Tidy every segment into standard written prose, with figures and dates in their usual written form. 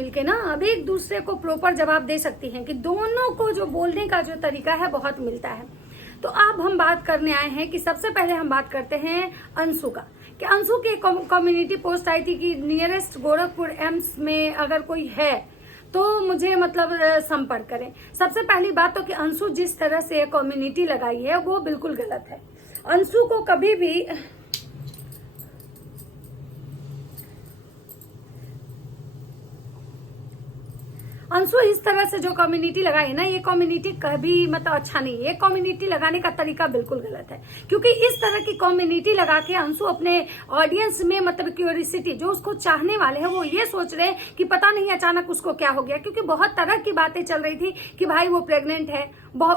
मिलके ना अब एक दूसरे को प्रॉपर जवाब दे सकती हैं कि दोनों को जो बोलने का जो तरीका है बहुत मिलता है। तो अब हम बात करने आए हैं कि सबसे पहले हम बात करते हैं अंशु का, कि अंशु की कम्युनिटी पोस्ट आई थी कि नियरेस्ट गोरखपुर एम्स में अगर कोई है तो मुझे मतलब संपर्क करें। सबसे पहली बात तो कि अंशु जिस तरह से कम्युनिटी लगाई है वो बिल्कुल गलत है। अंशु को कभी भी अंशु इस तरह से जो कम्युनिटी लगाई ना, ये कम्युनिटी कभी मतलब अच्छा नहीं है। ये कम्युनिटी लगाने का तरीका बिल्कुल गलत है, क्योंकि इस तरह की कम्युनिटी लगा के अंशु अपने ऑडियंस में मतलब क्यूरियोसिटी, जो उसको चाहने वाले हैं वो ये सोच रहे हैं कि पता नहीं अचानक उसको क्या हो गया, क्योंकि बहुत तरह की बातें चल रही थी कि भाई वो प्रेग्नेंट है,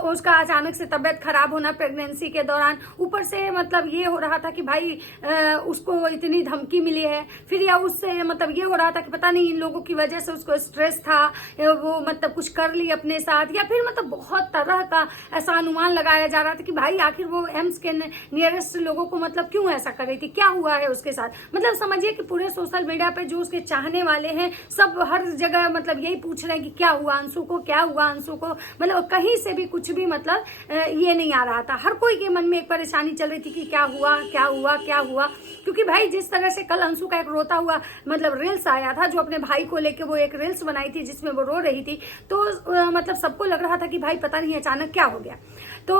उसका अचानक से तबियत खराब होना प्रेगनेंसी के दौरान, ऊपर से मतलब ये हो रहा था कि भाई उसको इतनी धमकी मिली है, फिर या उससे मतलब ये हो रहा था कि पता नहीं इन लोगों की वजह से उसको स्ट्रेस था, वो मतलब कुछ कर ली अपने साथ, या फिर मतलब बहुत तरह का ऐसा अनुमान लगाया जा रहा था कि भाई आखिर वो एम्स के नियरेस्ट लोगों को मतलब क्यों ऐसा कर रही थी, क्या हुआ है उसके साथ। मतलब समझिए कि पूरे सोशल मीडिया पे जो उसके चाहने वाले हैं सब हर जगह मतलब यही पूछ रहे हैं कि क्या हुआ अंशु को, क्या हुआ अंशु को। मतलब कहीं से भी कुछ भी मतलब ये नहीं आ रहा था। हर कोई के मन में एक परेशानी चल रही थी कि क्या हुआ क्या हुआ क्या हुआ, क्योंकि भाई जिस तरह से कल अंशु का एक रोता हुआ मतलब रील्स आया था, जो अपने भाई को लेके वो एक रील्स बनाई थी जिसमें वो रो रही थी, तो मतलब सबको लग रहा था कि भाई पता नहीं अचानक क्या हो गया। तो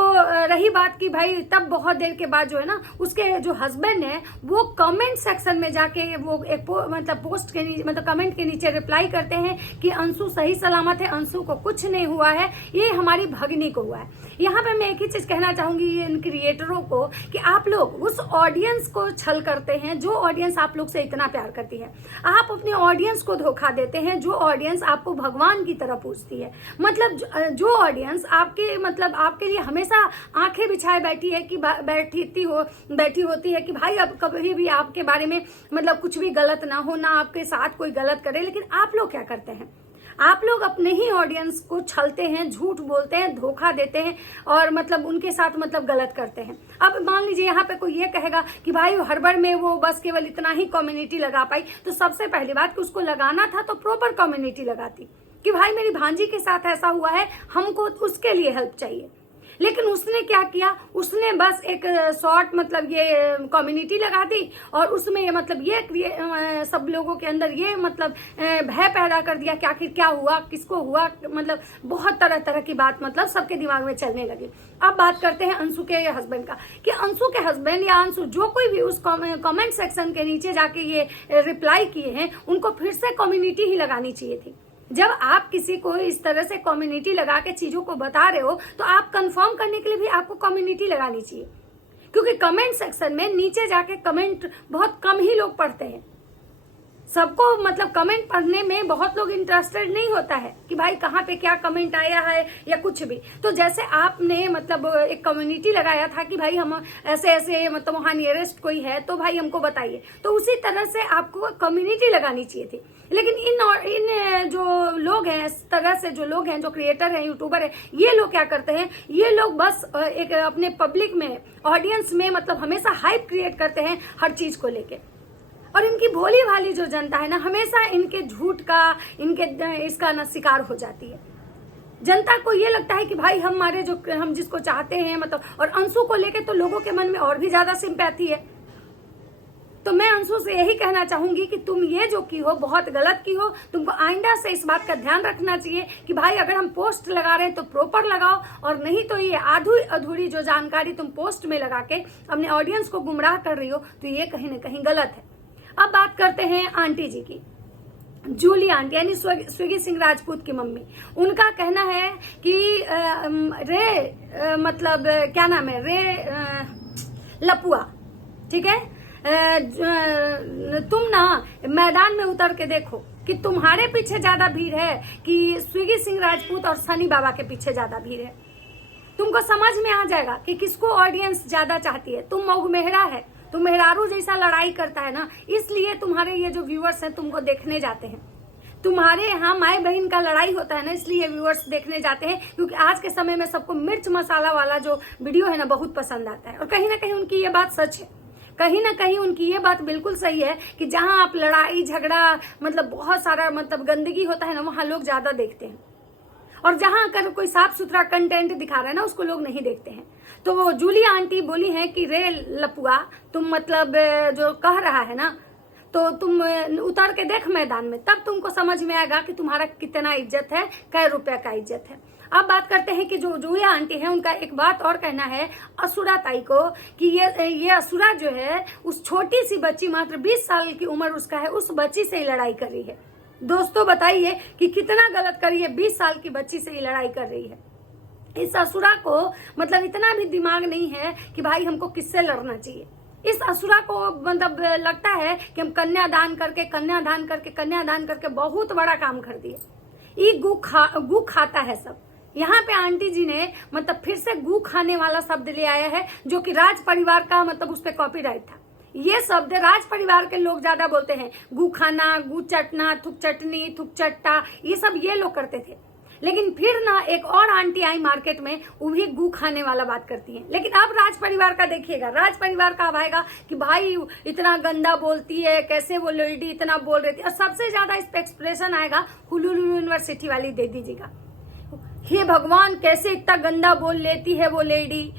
रही बात कि भाई तब बहुत देर के बाद जो है ना उसके जो हस्बैंड है वो कमेंट सेक्शन में जाके वो एक मतलब पोस्ट के मतलब कमेंट के नीचे रिप्लाई करते हैं कि अंशु सही सलामत है, अंशु को कुछ नहीं हुआ है, ये हमारी भगिनी को हुआ है। यहाँ पे मैं एक ही चीज कहना चाहूंगी इन क्रिएटरों को कि आप लोग उस ऑडियंस को छल करते हैं जो ऑडियंस आप लोग से इतना प्यार करती है। आप अपने ऑडियंस को धोखा देते हैं जो ऑडियंस आपको भगवान की तरह पूछती है। मतलब जो ऑडियंस आपके मतलब आपके लिए हमेशा आंखें बिछाए बैठी है कि बैठी होती है कि भाई अब कभी भी आपके बारे में मतलब कुछ भी गलत ना हो, ना आपके साथ कोई गलत करे, लेकिन आप लोग क्या करते हैं, आप लोग अपने ही ऑडियंस को छलते हैं, झूठ बोलते हैं, धोखा देते हैं और मतलब उनके साथ मतलब गलत करते हैं। अब मान लीजिए यहाँ पे कोई ये कहेगा कि भाई हड़बड़ में वो बस केवल इतना ही कम्युनिटी लगा पाई, तो सबसे पहली बात कि उसको लगाना था तो प्रॉपर कम्युनिटी लगाती कि भाई मेरी भांजी के साथ ऐसा हुआ है, हमको उसके लिए हेल्प चाहिए। लेकिन उसने क्या किया, उसने बस एक शॉर्ट मतलब ये कम्युनिटी लगा दी और उसमें मतलब ये सब लोगों के अंदर ये मतलब भय पैदा कर दिया कि आखिर क्या हुआ, किसको हुआ, मतलब बहुत तरह तरह की बात मतलब सबके दिमाग में चलने लगी। अब बात करते हैं अंशु के हस्बैंड का, कि अंशु के हस्बैंड या अंशु जो कोई भी उस कमेंट सेक्शन के नीचे जाके ये रिप्लाई किए हैं उनको फिर से कम्युनिटी ही लगानी चाहिए थी। जब आप किसी को इस तरह से कम्युनिटी लगा के चीजों को बता रहे हो तो आप कंफर्म करने के लिए भी आपको कम्युनिटी लगानी चाहिए, क्योंकि कमेंट सेक्शन में नीचे जाके कमेंट बहुत कम ही लोग पढ़ते हैं। सबको मतलब कमेंट पढ़ने में बहुत लोग इंटरेस्टेड नहीं होता है कि भाई कहाँ पे क्या कमेंट आया है या कुछ भी। तो जैसे आपने मतलब एक कम्युनिटी लगाया था कि भाई हम ऐसे ऐसे मतलब वहाँ नियरेस्ट कोई है तो भाई हमको बताइए, तो उसी तरह से आपको कम्युनिटी लगानी चाहिए थी। लेकिन इन जो लोग हैं, इस तरह से जो लोग हैं, जो क्रिएटर हैं, यूट्यूबर हैं, ये लोग क्या करते हैं, ये लोग बस एक अपने पब्लिक में ऑडियंस में मतलब हमेशा हाइप क्रिएट करते हैं हर चीज को लेके। और इनकी भोली भाली जो जनता है ना हमेशा इनके झूठ का इनके इसका ना शिकार हो जाती है। जनता को ये लगता है कि भाई हमारे जो हम जिसको चाहते हैं मतलब, और अंशु को लेके तो लोगों के मन में और भी ज्यादा सिंपैथी है। तो मैं अंशु से यही कहना चाहूंगी कि तुम ये जो की हो बहुत गलत की हो। तुमको आइंदा से इस बात का ध्यान रखना चाहिए कि भाई अगर हम पोस्ट लगा रहे हैं तो प्रॉपर लगाओ, और नहीं तो ये आधी अधूरी जो जानकारी तुम पोस्ट में लगा के अपने ऑडियंस को गुमराह कर रही हो, तो ये कहीं ना कहीं गलत है। अब बात करते हैं आंटी जी की, जूली आंटी यानी स्विगी सिंह राजपूत की मम्मी। उनका कहना है कि मतलब क्या नाम है, लपुआ, ठीक है, तुम ना मैदान में उतर के देखो कि तुम्हारे पीछे ज्यादा भीड़ है कि स्विगी सिंह राजपूत और सनी बाबा के पीछे ज्यादा भीड़ है। तुमको समझ में आ जाएगा कि किसको ऑडियंस ज्यादा चाहती है। तुम मऊ मेहरा है, तुम मेहरारू जैसा लड़ाई करता है ना, इसलिए तुम्हारे ये जो व्यूअर्स हैं तुमको देखने जाते हैं। तुम्हारे यहाँ माए बहन का लड़ाई होता है ना, इसलिए व्यूअर्स देखने जाते हैं, क्योंकि आज के समय में सबको मिर्च मसाला वाला जो वीडियो है ना बहुत पसंद आता है। और कहीं ना कहीं उनकी ये बात सच है, कहीं ना कहीं उनकी ये बात बिल्कुल सही है कि जहां आप लड़ाई झगड़ा मतलब बहुत सारा मतलब गंदगी होता है ना, वहां लोग ज्यादा देखते हैं, और जहां अगर कोई साफ सुथरा कंटेंट दिखा रहा है ना, उसको लोग नहीं देखते हैं। तो वो जूलिया आंटी बोली है कि रे लपुआ, तुम मतलब जो कह रहा है ना, तो तुम उतर के देख मैदान में, तब तुमको समझ में आएगा कि तुम्हारा कितना इज्जत है, कै रुपया का इज्जत है। अब बात करते हैं कि जो जूलिया आंटी है, उनका एक बात और कहना है असुरा ताई को कि ये असुरा जो है उस छोटी सी बच्ची, मात्र 20 साल की उम्र उसका है, उस बच्ची से ही लड़ाई कर रही है। दोस्तों बताइए कि कितना गलत कर रही है, 20 साल की बच्ची से ही लड़ाई कर रही है। इस असुरा को मतलब इतना भी दिमाग नहीं है कि भाई हमको किससे लड़ना चाहिए। इस असुरा को मतलब लगता है कि हम कन्यादान करके बहुत बड़ा काम कर दिए। ये गू खाता है सब। यहाँ पे आंटी जी ने मतलब फिर से गू खाने वाला शब्द ले आया है, जो कि राज परिवार का मतलब उस पर कॉपीराइट था। ये शब्द राज परिवार के लोग ज्यादा बोलते हैं, गू खाना, गू चटना, थुक चटनी, थुक चट्टा, ये सब ये लोग करते थे। लेकिन फिर ना एक और आंटी आई मार्केट में, वो भी गू खाने वाला बात करती है। लेकिन अब राज परिवार का देखिएगा, राज परिवार का अब आएगा कि भाई इतना गंदा बोलती है, कैसे वो लेडी इतना बोल रही थी। और सबसे ज्यादा इस पे एक्सप्रेशन आएगा हुलुलु यूनिवर्सिटी वाली दीदी जी का। हे भगवान, कैसे इतना गंदा बोल लेती है वो लेडी,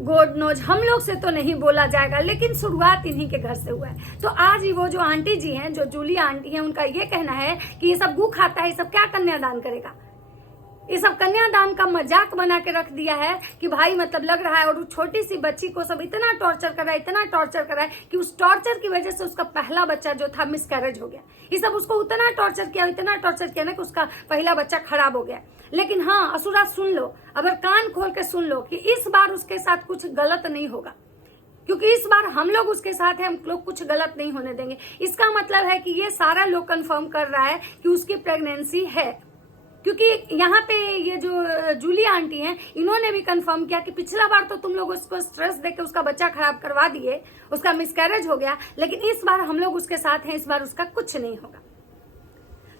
गॉड नोज। हम लोग से तो नहीं बोला जाएगा, लेकिन शुरुआत इन्हीं के घर से हुआ है। तो आज ही वो जो आंटी जी हैं, जो जूलिया आंटी हैं, उनका ये कहना है कि ये सब गू खाता है, ये सब क्या कन्यादान करेगा। ये सब कन्यादान का मजाक बना के रख दिया है कि भाई मतलब लग रहा है, और उस छोटी सी बच्ची को सब इतना टॉर्चर कर रहा है, इतना टॉर्चर कर रहा है कि उस टॉर्चर की वजह से उसका पहला बच्चा जो था मिसकैरेज हो गया। ये सब उसको इतना टॉर्चर किया ना कि उसका पहला बच्चा खराब हो गया। लेकिन हाँ असुरा, सुन लो, अगर कान खोल के सुन लो कि इस बार उसके साथ कुछ गलत नहीं होगा, क्योंकि इस बार हम लोग उसके साथ हैं, हम लोग कुछ गलत नहीं होने देंगे। इसका मतलब है कि ये सारा लोग कंफर्म कर रहा है कि उसकी प्रेगनेंसी है, क्योंकि यहाँ पे ये जो जूलिया आंटी हैं, इन्होंने भी कंफर्म किया कि पिछला बार तो तुम लोग उसको स्ट्रेस देके उसका बच्चा खराब करवा दिए, उसका मिसकैरेज हो गया, लेकिन इस बार हम लोग उसके साथ हैं, इस बार उसका कुछ नहीं होगा।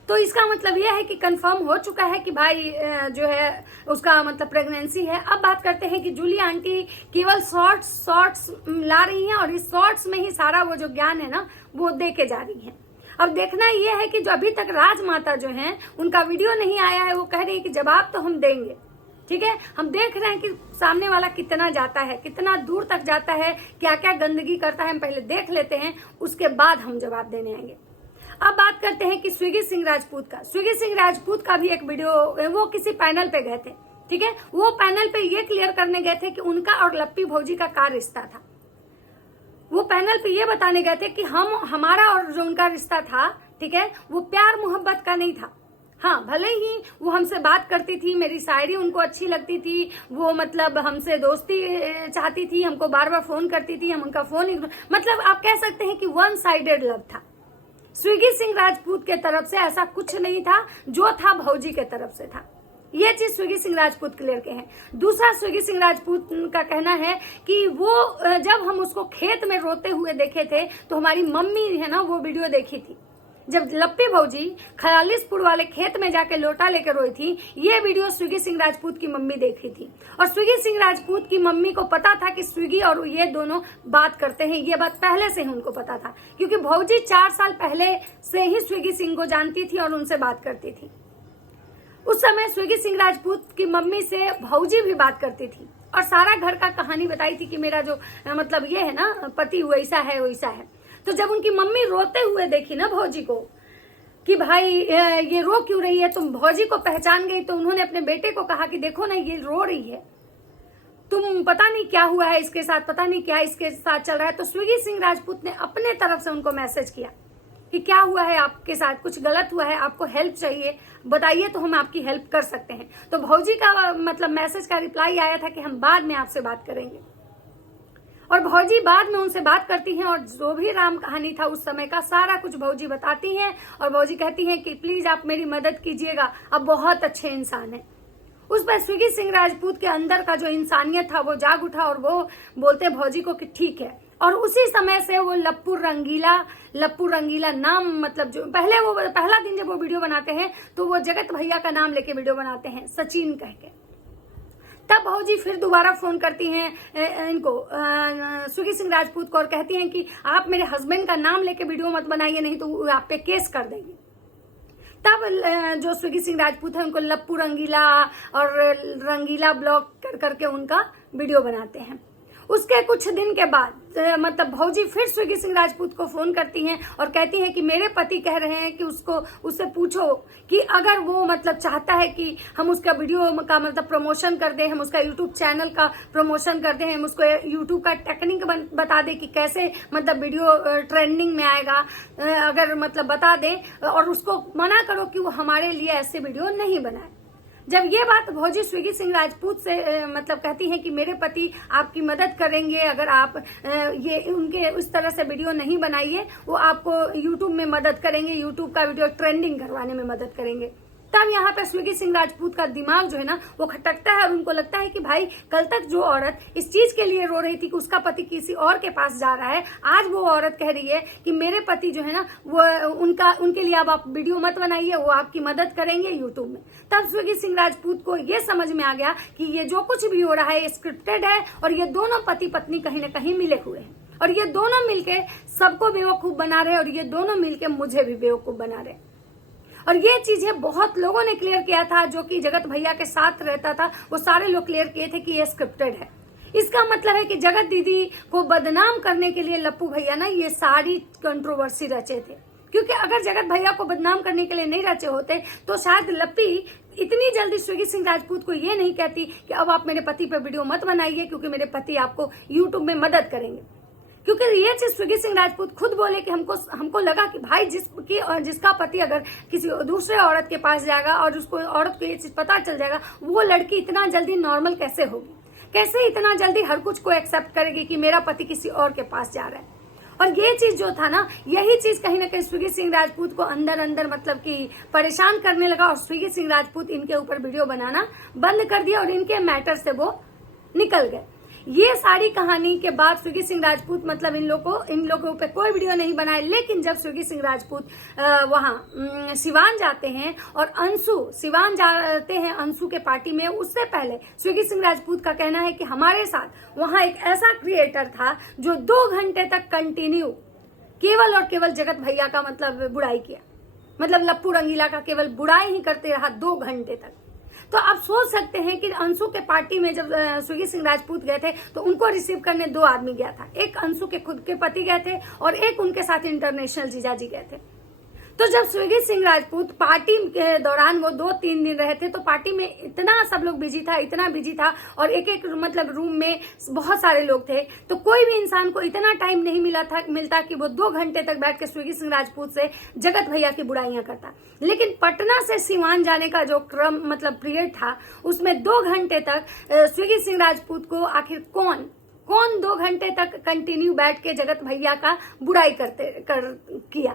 तो इसका मतलब यह है कि कंफर्म हो चुका है कि भाई जो है उसका मतलब प्रेगनेंसी है। अब बात करते हैं कि जूलिया आंटी केवल शॉर्ट्स ला रही हैं, और इस शॉर्ट्स में ही सारा वो जो ज्ञान है ना, वो दे के जा रही हैं। अब देखना ये है कि जो अभी तक राजमाता जो हैं, उनका वीडियो नहीं आया है, वो कह रही है कि जवाब तो हम देंगे, ठीक है। हम देख रहे हैं कि सामने वाला कितना जाता है, कितना दूर तक जाता है, क्या क्या गंदगी करता है, हम पहले देख लेते हैं, उसके बाद हम जवाब देने आएंगे। अब बात करते हैं कि स्विगी सिंह राजपूत का। स्विगी सिंह राजपूत का भी एक वीडियो, वो किसी पैनल पे गए थे, ठीक है। वो पैनल पे ये क्लियर करने गए थे कि उनका और लप्पी भौजी का क्या रिश्ता था। वो पैनल पे ये बताने गए थे कि हमारा और जो उनका रिश्ता था, ठीक है, वो प्यार मोहब्बत का नहीं था। हाँ, भले ही वो हमसे बात करती थी, मेरी शायरी उनको अच्छी लगती थी, वो मतलब हमसे दोस्ती चाहती थी, हमको बार बार फोन करती थी, हम उनका फोन मतलब आप कह सकते हैं कि वन साइडेड लव था। स्विगी सिंह राजपूत के तरफ से ऐसा कुछ नहीं था, जो था भौजी के तरफ से था। ये चीज स्विगी सिंह राजपूत क्लियर के हैं। दूसरा, स्विगी सिंह राजपूत का कहना है कि वो जब हम उसको खेत में रोते हुए देखे थे, तो हमारी मम्मी है ना, वो वीडियो देखी थी। जब लप्पी भौजी खयालिसपुर वाले खेत में जाके लोटा लेकर रोई थी, ये वीडियो स्विगी सिंह राजपूत की मम्मी देखी थी। और स्विगी सिंह राजपूत की मम्मी को पता था कि स्विगी और ये दोनों बात करते हैं, ये बात पहले से ही उनको पता था, क्योंकि भौजी 4 साल पहले से ही स्विगी सिंह को जानती थी और उनसे बात करती थी। उस समय स्विगी सिंह राजपूत की मम्मी से भौजी भी बात करती थी और सारा घर का कहानी बताई थी कि मेरा जो मतलब ये है ना पति वैसा है वैसा है। तो जब उनकी मम्मी रोते हुए देखी ना भौजी को कि भाई ये रो क्यों रही है, तुम भौजी को पहचान गई, तो उन्होंने अपने बेटे को कहा कि देखो ना ये रो रही है, तुम पता नहीं क्या हुआ है इसके साथ, पता नहीं क्या इसके साथ चल रहा है। तो स्विगी सिंह राजपूत ने अपने तरफ से उनको मैसेज किया कि क्या हुआ है आपके साथ, कुछ गलत हुआ है, आपको हेल्प चाहिए, बताइए तो हम आपकी हेल्प कर सकते हैं। तो भौजी का मतलब मैसेज का रिप्लाई आया था कि हम बाद में आपसे बात करेंगे। और भौजी बाद में उनसे बात करती हैं और जो भी राम कहानी था उस समय का सारा कुछ भौजी बताती हैं। और भौजी कहती हैं कि प्लीज आप मेरी मदद कीजिएगा, आप बहुत अच्छे इंसान हैं। उस पर स्विगी सिंह राजपूत के अंदर का जो इंसानियत था वो जाग उठा और वो बोलते भौजी को कि ठीक है। और उसी समय से वो लप्पू रंगीला नाम, मतलब जो पहला दिन जब वो वीडियो बनाते हैं तो वो जगत भैया का नाम लेके वीडियो बनाते हैं, सचिन कह के। तब भौजी फिर दोबारा फोन करती हैं इनको स्विगी सिंह राजपूत को और कहती हैं कि आप मेरे हस्बैंड का नाम लेके वीडियो मत बनाइए, नहीं तो वो आप पे केस कर देंगे। तब जो स्विगी सिंह राजपूत है उनको लप्पू रंगीला और रंगीला ब्लॉग कर करके उनका वीडियो बनाते हैं। उसके कुछ दिन के बाद मतलब भौजी फिर स्विगी सिंह राजपूत को फोन करती हैं और कहती हैं कि मेरे पति कह रहे हैं कि उससे पूछो कि अगर वो मतलब चाहता है कि हम उसका वीडियो का मतलब प्रमोशन कर दें, हम उसका यूट्यूब चैनल का प्रमोशन कर दें, हम उसको यूट्यूब का टेक्निक बता दें कि कैसे मतलब वीडियो ट्रेंडिंग में आएगा, अगर मतलब बता दें और उसको मना करो कि वो हमारे लिए ऐसे वीडियो नहीं बनाए। जब ये बात भौजी स्विगी सिंह राजपूत से मतलब कहती हैं कि मेरे पति आपकी मदद करेंगे, अगर आप ये उनके उस तरह से वीडियो नहीं बनाइए, वो आपको यूट्यूब में मदद करेंगे, यूट्यूब का वीडियो ट्रेंडिंग करवाने में मदद करेंगे। तब यहाँ पे स्विगी सिंह राजपूत का दिमाग जो है ना वो खटकता है और उनको लगता है कि भाई कल तक जो औरत इस चीज के लिए रो रही थी कि उसका पति किसी और के पास जा रहा है, आज वो औरत कह रही है कि मेरे पति जो है ना वो उनके लिए अब आप वीडियो मत बनाइए, वो आपकी मदद करेंगे यूट्यूब में। तब स्विगी सिंह राजपूत को ये समझ में आ गया कि ये जो कुछ भी हो रहा है ये स्क्रिप्टेड है और ये दोनों पति पत्नी कहीं ना कहीं मिले हुए हैं और ये दोनों मिलके सबको बेवकूफ बना रहे और ये दोनों मिलके मुझे भी बेवकूफ बना रहे। और ये चीजें बहुत लोगों ने क्लियर किया था, जो कि जगत भैया के साथ रहता था, वो सारे लोग क्लियर किए थे कि ये स्क्रिप्टेड है। इसका मतलब है कि जगत दीदी को बदनाम करने के लिए लप्पू भैया ना ये सारी कंट्रोवर्सी रचे थे, क्योंकि अगर जगत भैया को बदनाम करने के लिए नहीं रचे होते तो शायद लप्पी इतनी जल्दी स्विगी सिंह राजपूत को ये नहीं कहती कि अब आप मेरे पति पे वीडियो मत बनाइए क्योंकि मेरे पति आपको यूट्यूब में मदद करेंगे। क्योंकि ये चीज स्विगी सिंह राजपूत खुद बोले कि हमको लगा कि भाई जिसका पति अगर किसी दूसरे औरत के पास जाएगा और उसको औरत को ये चीज पता चल जाएगा, वो लड़की इतना जल्दी नॉर्मल कैसे होगी, कैसे इतना जल्दी हर कुछ को एक्सेप्ट करेगी कि मेरा पति किसी और के पास जा रहा है। और ये चीज जो था ना, यही चीज कहीं ना कहीं स्विगी सिंह राजपूत को अंदर अंदर मतलब कि परेशान करने लगा और स्विगी सिंह राजपूत इनके ऊपर वीडियो बनाना बंद कर दिया और इनके मैटर से वो निकल गए। ये सारी कहानी के बाद स्विगी सिंह राजपूत मतलब इन लोगों पे कोई वीडियो नहीं बनाए। लेकिन जब स्विगी सिंह राजपूत वहां सिवान जाते हैं और सिवान जाते हैं अंशु के पार्टी में, उससे पहले स्विगी सिंह राजपूत का कहना है कि हमारे साथ वहां एक ऐसा क्रिएटर था जो 2 घंटे तक कंटिन्यू केवल और केवल जगत भैया का मतलब बुराई किया, मतलब लप्पू रंगीला का केवल बुराई ही करते रहा 2 घंटे तक। तो आप सोच सकते हैं कि अंशु के पार्टी में जब स्विगी सिंह राजपूत गए थे तो उनको रिसीव करने 2 आदमी गया था, एक अंशु के खुद के पति गए थे और एक उनके साथ इंटरनेशनल जीजाजी गए थे। तो जब स्विगी सिंह राजपूत पार्टी के दौरान वो 2-3 दिन रहे थे तो पार्टी में इतना सब लोग बिजी था, इतना बिजी था और एक मतलब रूम में बहुत सारे लोग थे, तो कोई भी इंसान को इतना टाइम नहीं मिलता कि वो 2 घंटे तक बैठ के स्विगी सिंह राजपूत से जगत भैया की बुराइयां करता। लेकिन पटना से सिवान जाने का जो क्रम मतलब पीरियड था उसमें 2 घंटे तक स्विगी सिंह राजपूत को आखिर कौन 2 घंटे तक कंटिन्यू बैठ के जगत भैया का बुराई किया,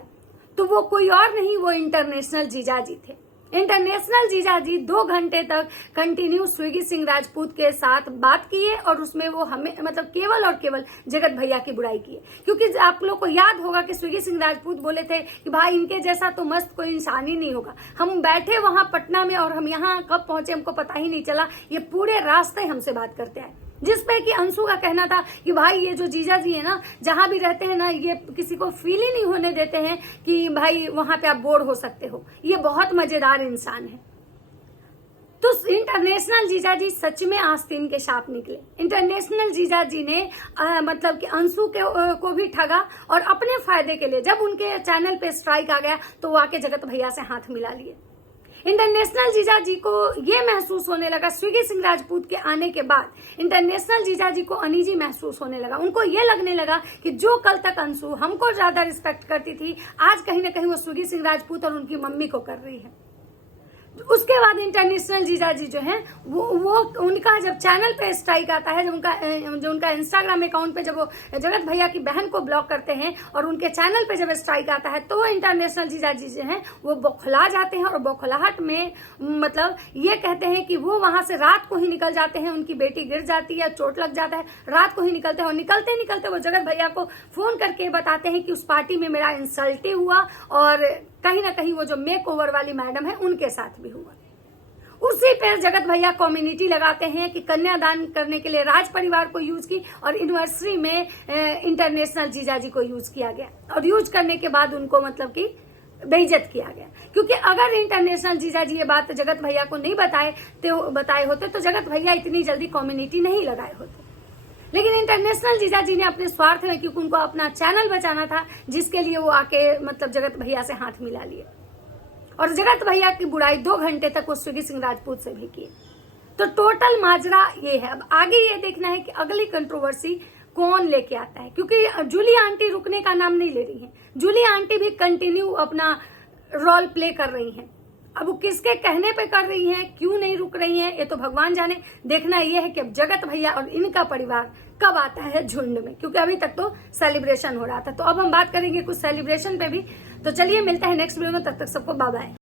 तो वो कोई और नहीं, वो इंटरनेशनल जीजाजी थे। इंटरनेशनल जीजाजी 2 घंटे तक कंटिन्यू स्विगी सिंह राजपूत के साथ बात किए और उसमें वो हमें मतलब केवल और केवल जगत भैया की बुराई किए। क्योंकि आप लोग को याद होगा कि स्विगी सिंह राजपूत बोले थे कि भाई इनके जैसा तो मस्त कोई इंसान ही नहीं होगा। हम बैठे वहां पटना में और हम यहाँ कब पहुंचे हमको पता ही नहीं चला, ये पूरे रास्ते हमसे बात करते आए। जिसपे कि अंशु का कहना था कि भाई ये जो जीजा जी है ना, जहां भी रहते हैं ना, ये किसी को फील ही नहीं होने देते हैं कि भाई वहां पे आप बोर हो सकते हो, ये बहुत मजेदार इंसान है। तो इंटरनेशनल जीजा जी सच में आस्तीन के सांप निकले। इंटरनेशनल जीजा जी ने मतलब कि अंशु को भी ठगा और अपने फायदे के लिए जब उनके चैनल पे स्ट्राइक आ गया तो वो आके जगत भैया से हाथ मिला लिए। इंटरनेशनल जीजा जी को ये महसूस होने लगा स्विगी सिंह राजपूत के आने के बाद, इंटरनेशनल जीजा जी को अनईजी महसूस होने लगा। उनको ये लगने लगा कि जो कल तक अंशु हमको ज्यादा रिस्पेक्ट करती थी, आज कहीं ना कहीं वो स्विगी सिंह राजपूत और उनकी मम्मी को कर रही है। उसके बाद इंटरनेशनल जीजा जी जो है वो उनका जब चैनल पे स्ट्राइक आता है, जो उनका इंस्टाग्राम अकाउंट पे जब वो जगत भैया की बहन को ब्लॉक करते हैं और उनके चैनल पे जब स्ट्राइक आता है तो इंटरनेशनल जीजा जी जो है वो बौखला जाते हैं और बौखलाहट में मतलब ये कहते हैं कि वो वहां से रात को ही निकल जाते हैं। उनकी बेटी गिर जाती है, चोट लग जाता है, रात को ही निकलते हैं और निकलते निकलते वो जगत भैया को फोन करके बताते हैं कि उस पार्टी में मेरा इंसल्ट हुआ और कहीं ना कहीं वो जो मेक ओवर वाली मैडम है उनके साथ भी हुआ। उसी पे जगत भैया कम्युनिटी लगाते हैं कि कन्यादान करने के लिए राज परिवार को यूज की और एनिवर्सरी में इंटरनेशनल जीजाजी को यूज किया गया और यूज करने के बाद उनको मतलब कि बेइज्जत किया गया। क्योंकि अगर इंटरनेशनल जीजाजी ये बात जगत भैया को नहीं बताए होते तो जगत भैया इतनी जल्दी कम्युनिटी नहीं लगाए होते। लेकिन इंटरनेशनल जीजाजी ने अपने स्वार्थ में, क्योंकि उनको अपना चैनल बचाना था, जिसके लिए वो आके मतलब जगत भैया से हाथ मिला लिए और जगत भैया की बुराई 2 घंटे तक वो स्विगी सिंह राजपूत से भी की। तो टोटल माजरा ये है। अब आगे ये देखना है कि अगली कंट्रोवर्सी कौन लेके आता है, क्योंकि जूली आंटी रुकने का नाम नहीं ले रही है। जूली आंटी भी कंटिन्यू अपना रोल प्ले कर रही हैं। अब वो किसके कहने पे कर रही हैं, क्यों नहीं रुक रही हैं, ये तो भगवान जाने। देखना ये है कि अब जगत भैया और इनका परिवार कब आता है झुंड में, क्योंकि अभी तक तो सेलिब्रेशन हो रहा था। तो अब हम बात करेंगे कुछ सेलिब्रेशन पे भी। तो चलिए मिलते हैं नेक्स्ट वीडियो में, तब तक सबको बाय बाय।